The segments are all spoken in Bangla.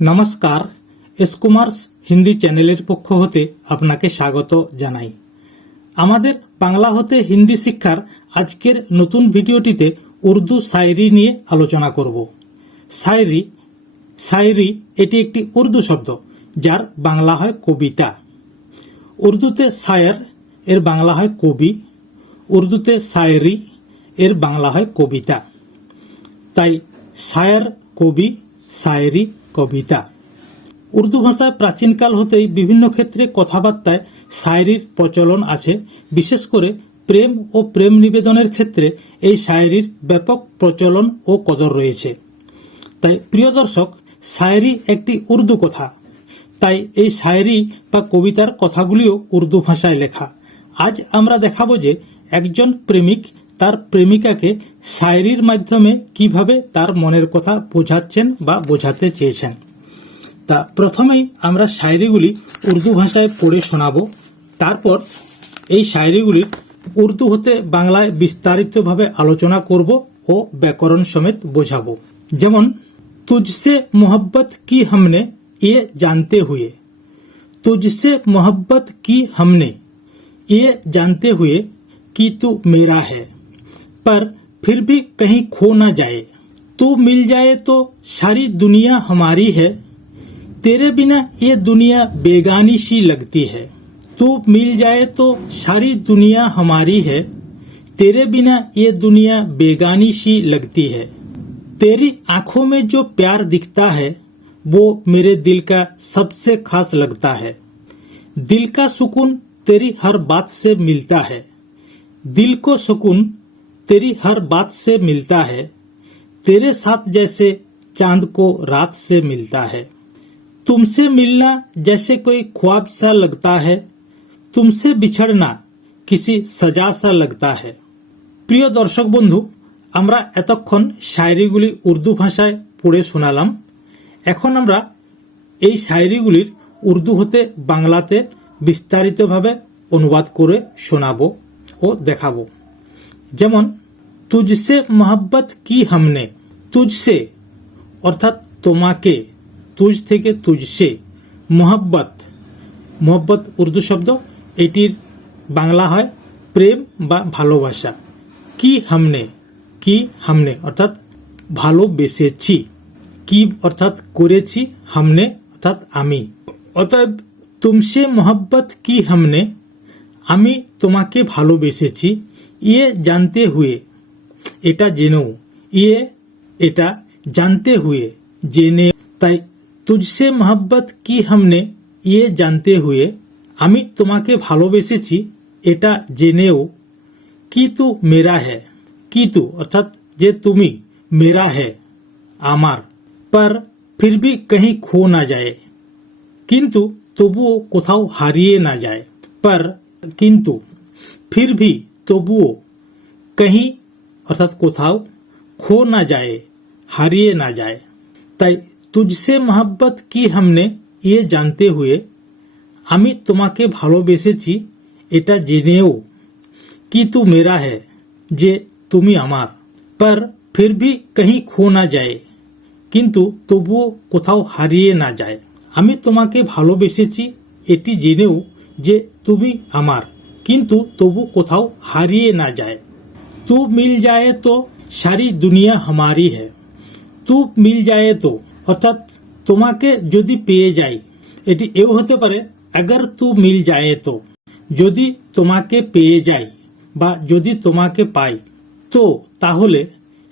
নমস্কার এসকোমার্স হিন্দি চ্যানেলের পক্ষ হতে আপনাকে স্বাগত জানাই। আমাদের বাংলা হতে হিন্দি শিক্ষার আজকের নতুন ভিডিওটিতে উর্দু শায়রি নিয়ে আলোচনা করব। শায়রি শায়রি এটি একটি উর্দু শব্দ, যার বাংলা হয় কবিতা। উর্দুতে শায়ের এর বাংলা হয় কবি। উর্দুতে শায়রি এর বাংলা হয় কবিতা। তাই শায়ের কবি শায়েরি কবিতা। উর্দু ভাষায় প্রাচীনকাল হতেই বিভিন্ন ক্ষেত্রে কথাবার্তায় শায়রির প্রচলন আছে। বিশেষ করে প্রেম ও প্রেম নিবেদনের ক্ষেত্রে এই শায়রির ব্যাপক প্রচলন ও কদর রয়েছে। তাই প্রিয় দর্শক, শায়রি একটি উর্দু কথা। তাই এই শায়েরি বা কবিতার কথাগুলিও উর্দু ভাষায় লেখা। আজ আমরা দেখাবো যে একজন প্রেমিক তার প্রেমিকাকে শায়েরির মাধ্যমে কিভাবে তার মনের কথা বোঝাচ্ছেন বা বোঝাতে চেয়েছেন তা প্রথমেই আমরা শায়েরিগুলি উর্দু ভাষায় পড়ে শোনাবো তারপর এই শায়েরিগুলির উর্দু হতে বাংলায় বিস্তারিতভাবে আলোচনা করব ও ব্যাকরণ সমেত বোঝাবো যেমন তুঝসে মোহব্বত কি हमने ये जानते हुए तुझसे मोहब्बत की हमने ये जानते हुए कि तू मेरा है पर फिर भी कहीं खो ना जाए। तू मिल जाए तो सारी दुनिया हमारी है। तेरे बिना ये दुनिया बेगानी सी लगती है। तू मिल जाए तो सारी दुनिया हमारी है। तेरे बिना ये दुनिया बेगानी सी लगती है। तेरी आँखों में जो प्यार दिखता है, वो मेरे दिल का सबसे खास लगता है। दिल का सुकून तेरी हर बात से मिलता है। दिल को सुकून तेरी हर बात से मिलता है तेरे साथ जैसे चांद को रात से मिलता है तुमसे मिलना जैसे कोई ख्वाब सा लगता है तुमसे बिछड़ना किसी सजा सा लगता है প্রিয় দর্শক বন্ধু আমরা এতক্ষণ শায়েরিগুলি উর্দু ভাষায় পড়ে শোনালাম এখন আমরা এই শায়েরিগুলির উর্দু হতে বাংলাতে বিস্তারিতভাবে অনুবাদ করে শোনাবো ও দেখাবো যেমন তুঝসে মোহাব্বত কি হামনে তুঝসে অর্থাৎ তোমাকে তুজ থেকে তুঝসে মোহাব্বত মোহব্বত উর্দু শব্দ এটির বাংলা হয় প্রেম বা ভালোবাসা কি হামনে কি হামনে অর্থাৎ ভালোবেসেছি কি অর্থাৎ করেছি হামনে অর্থাৎ আমি অতএব তুমসে মোহাব্বত কি হামনে আমি তোমাকে ভালোবেসেছি ইয়ে জানতে হুয়ে এটা জেনেও ইয়ে এটা জানতে হুয়ে, জেনে, তাই তুঝসে মোহাব্বত কি হামনে ইয়ে জানতে হুয়ে, আমি তোমাকে ভালোবেসেছি, এটা জেনেও কি তু মেরা হ্যাঁ কি তু অর্থাৎ যে তুমি মেরা হ্যাঁ আমার, পর ফির ভি কहीं খো না যায়, কিন্তু তবুও কোথাও হারিয়ে না যায়, পর, কিন্তু ফির ভি তবুও কहीं অর্থাৎ কোথাও খো না যায় হারিয়ে না যায় তাই তুঝসে মহাব্বত কি হামনে ইয়ে জানতে হুয়ে আমি তোমাকে ভালোবেসেছি এটা জেনেও कि तू मेरा है जे तुम्ही अमार पर फिर भी कहीं खो না যায় কিন্তু তবুও কোথাও হারিয়ে না যায় আমি তোমাকে ভালোবেসেছি এটি জেনেও যে তুমি আমার কিন্তু তবু কোথাও হারিয়ে না যায় তু মিল যায় তো সারি দুনিয়া হামারি হ্যাঁ তু মিল যায় তো অর্থাৎ তোমাকে যদি পেয়ে যাই এটি এও হতে পারে আগর তু মিল যায় তো যদি তোমাকে পেয়ে যাই বা যদি তোমাকে পাই তো তাহলে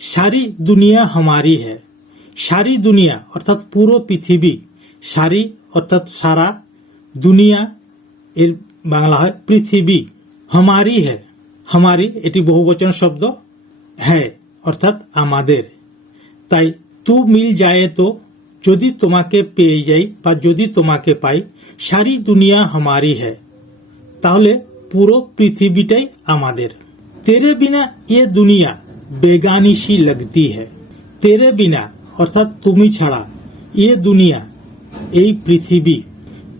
সারি দুনিয়া হামারি হ্যাঁ সারি দুনিয়া অর্থাৎ পুরো পৃথিবী সারি অর্থাৎ সারা দুনিয়া এর বাংলা হয় পৃথিবী হামারি হ্যাঁ হামারি, এটি বহুবচন শব্দ হ্যাঁ অর্থাৎ আমাদের। তাই তু মিল যায় তো, যদি তোমাকে পেয়ে যাই বা যদি তোমাকে পাই, সারি দুনিয়া হামারি হ্যাঁ তাহলে পুরো পৃথিবীটাই আমাদের। তেরে বিনা এ দুনিয়া বেগানিসি লাগতি হ্যাঁ তেরে বিনা, অর্থাৎ তুমি ছাড়া এ দুনিয়া, এই পৃথিবী,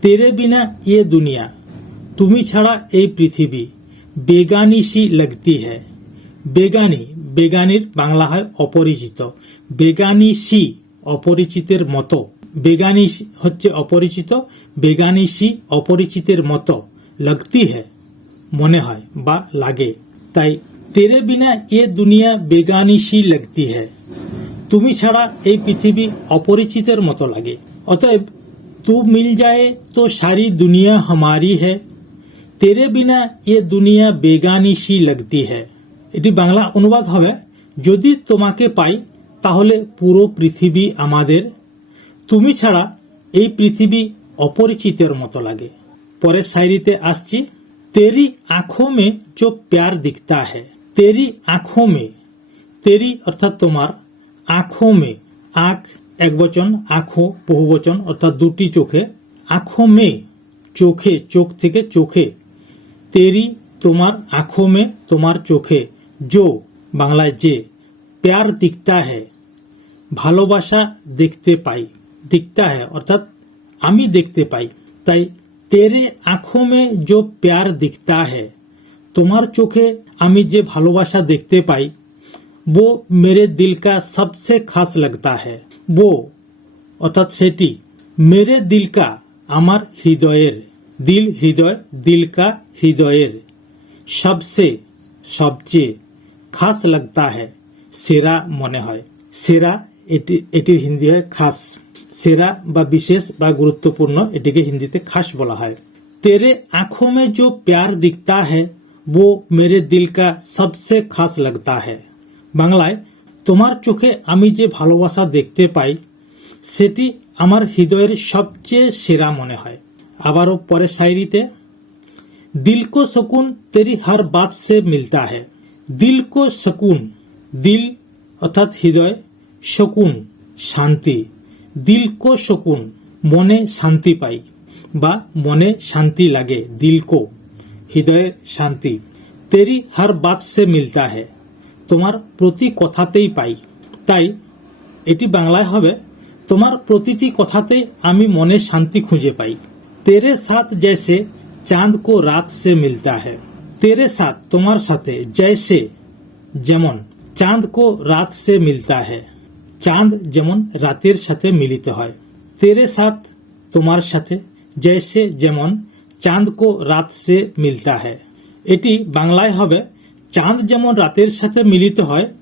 তেরে বিনা এ দুনিয়া, তুমি ছাড়া এই পৃথিবী। বেগানিসি লাগতি হ্যাঁ বেগানি, বেগানির বাংলা হয় অপরিচিত। বেগানি সি অপরিচিতের মতো। বেগানি হচ্ছে অপরিচিত বেগানিসি অপরিচিতের মতো লাগতি হ্যায় মনে হয় বা লাগে। তাই তেরে বিনা এ দুনিয়া বেগানিসি লাগতি হ্যায় তুমি ছাড়া এই পৃথিবী অপরিচিতের মতো লাগে। অতএব তু মিল যায় তো সারি দুনিয়া হামারি হ্যায় তেরে বিনা এ দুনিয়া বেগানিসি লাগতি হ্যা এটি বাংলা অনুবাদ হবে যদি তোমাকে পাই তাহলে পুরো পৃথিবী আমাদের তুমি ছাড়া এই পৃথিবী অপরিচিতের মতো লাগে পরের সাইরিতে আসছি তেরি আঁখো মে যো প্যার দিখতা হ্যায় তেরি আঁখো মে তেরি অর্থাৎ তোমার আঁখো মে আঁখ একবচন আঁখো বহুবচন অর্থাৎ দুটি চোখে আঁখো মে চোখে চোখ থেকে চোখে তেরি তোমার আঁখো মে তোমার চোখে জো বাংলায় যে প্যার দিখতা হ্যায় ভালোবাসা দেখতে পাই দিখতা হ্যায় অর্থাৎ আমি দেখতে পাই তাই তেরে আঁখো মে जो প্যার দিখতা হ্যায় তোমার চোখে আমি যে ভালোবাসা দেখতে পাই वो मेरे दिल का सबसे खास लगता है वो অর্থাৎ সেটি মেরে দিল কা আমার হৃদয়ের দিল হৃদয় দিল কা হৃদয়ের সবসে সবচেয়ে খাস লাগতা হ্যায় সেরা মনে হয় সেরা এটি এটির হিন্দি হয় খাস সেরা বা বিশেষ বা গুরুত্বপূর্ণ এটিকে হিন্দিতে খাস বলা হয় तेरे आंखों में जो प्यार दिखता है वो मेरे दिल का सबसे खास लगता है বাংলায় তোমার চোখে আমি যে ভালোবাসা দেখতে পাই সেটি আমার হৃদয়ের সবচেয়ে সেরা মনে হয় আবারও পরের শায়রিতে দিল কো তেরি হার বাপ সে মিলতা হে দিল কো দিল অর্থাৎ হৃদয় শকুন শান্তি। দিল কো শকুন মনে শান্তি পাই বা মনে শান্তি লাগে, দিল কো হৃদয়ের শান্তি। তেরি হার বাপ সে মিলতা হে তোমার প্রতি কথাতেই পাই। তাই এটি বাংলায় হবে, তোমার প্রতিটি কথাতে আমি মনে শান্তি খুঁজে পাই। तेरे साथ जैसे चाँद को रात से मिलता है। तेरे साथ तुम्हार साथ जैसे जमन चाँद को रात से मिलता है। चाँद, जमन रातेर साथे मिलित है। तेरे साथ तुम्हारे साथ जैसे जमन चाँद को रात से मिलता है। एटी बांग्लाय हबे, चाँद, जमन रातेर साथे मिलित है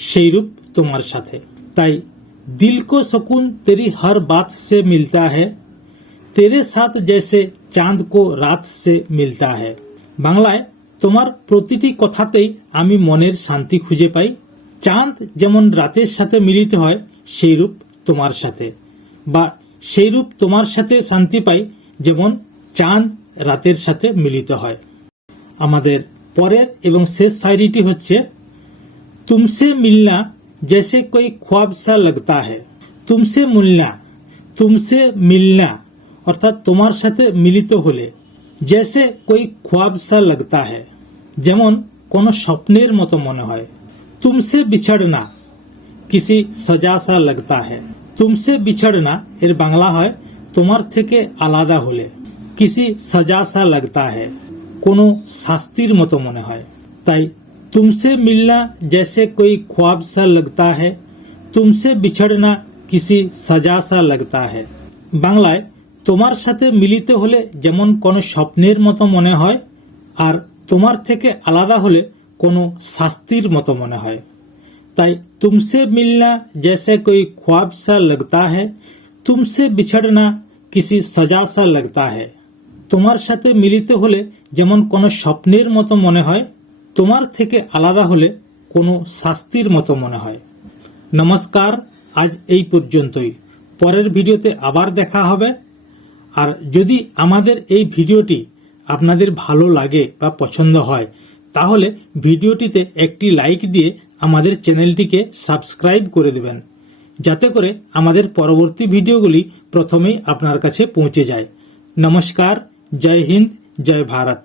सेई रूप तुम्हार साथे। ताई, दिल को सुकून तेरी हर बात से मिलता है। তেরে সাথ জেসে চাঁদ কো রাত সে মিলতা হে বাংলায় তোমার প্রতিটি কথাতেই আমি মনের শান্তি খুঁজে পাই চাঁদ যেমন রাতের সাথে মিলিত হয় সেই রূপ তোমার সাথে বা সেই রূপ তোমার সাথে শান্তি পাই যেমন চাঁদ রাতের সাথে মিলিত হয় আমাদের পরের এবং শেষ শায়রিটি হচ্ছে তুমসে মিলনা জেসে কই খোয়াবসা লগতা হ্যায় তুমসে মিলনা তুমসে মিলনা অর্থাৎ তোমার সাথে মিলিত হলে जैसे कोई ख्वाब सा लगता है যেমন কোনো স্বপ্নের মতো মনে হয় तुमसे बिछड़ना किसी सजा सा लगता है तुमसे बिछड़ना এর বাংলা হয় তোমার থেকে আলাদা হলে किसी सजा सा लगता है কোনো শাস্তির মতো মনে হয় তাই तुमसे मिलना जैसे कोई ख्वाब सा लगता है तुमसे बिछड़ना किसी सजा सा लगता है বাংলায় তোমার সাথে মিলিত হলে যেমন কোনো স্বপ্নের মতো মনে হয়, আর তোমার থেকে আলাদা হলে কোনো শাস্তির মতো মনে হয়। তাই তুমসে মিলনা জেসে কই খ্বাব সা লগতা হ্যা তুমসে বিছড়না কিসি সজা সা লগতা হ্যা তোমার সাথে মিলিত হলে যেমন কোনো স্বপ্নের মতো মনে হয়, তোমার থেকে আলাদা হলে কোনো শাস্তির মতো মনে হয়। নমস্কার, আজ এই পর্যন্তই। পরের ভিডিওতে আবার দেখা হবে। আর যদি আমাদের এই ভিডিওটি আপনাদের ভালো লাগে বা পছন্দ হয়, তাহলে ভিডিওটিতে একটি লাইক দিয়ে আমাদের চ্যানেলটিকে সাবস্ক্রাইব করে দেবেন, যাতে করে আমাদের পরবর্তী ভিডিওগুলি প্রথমেই আপনার কাছে পৌঁছে যায়। নমস্কার, জয় হিন্দ, জয় ভারত।